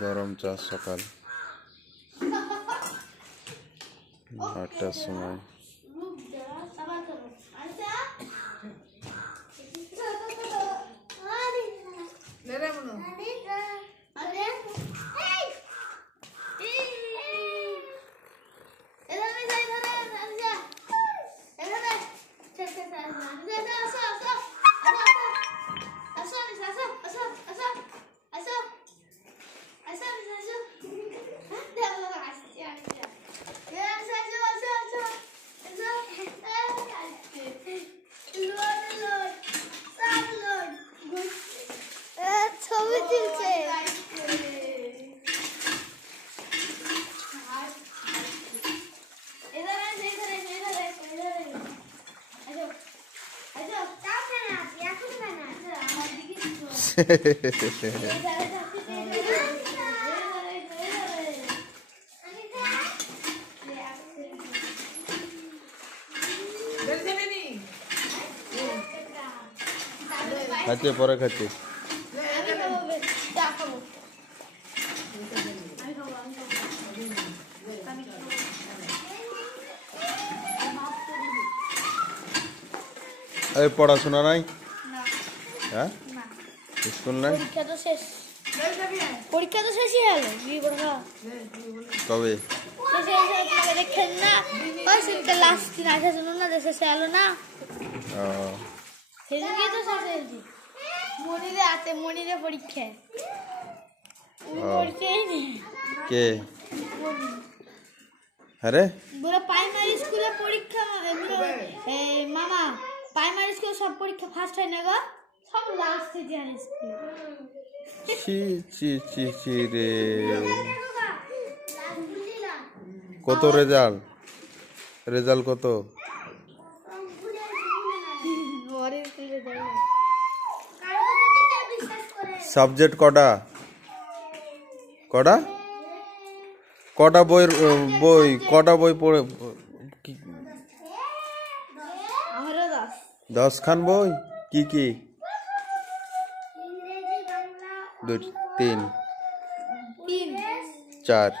গরম চা সকাল 8টার সময়। খাচ্ছে পরে খাচ্ছে। এই পড়াশোনা নাই? হ্যাঁ, স্কুল নাই? পরীক্ষা তো শেষই হলো। কবে? দেখেন না লাস্ট দিন আসা শুনুন না, শেষে এলো না, সেদিনকে তো শেষ হয়েছে। মনিরে আছে, মনিরে পরীক্ষায় কে? আরে বলে প্রাইমারি স্কুলে পরীক্ষা, মামা প্রাইমারি স্কুলে সব পরীক্ষা ফার্স্ট হয় না গো, সব লাস্ট হয়ে যায় স্কুলে। ছি ছি ছি ছি রে, কত রেজাল্ট? রেজাল্ট কত? সাবজেক্ট কটা? কটা কটা বই কটা বই পড়ে? 10 খান বই। কি কি? 2 3 4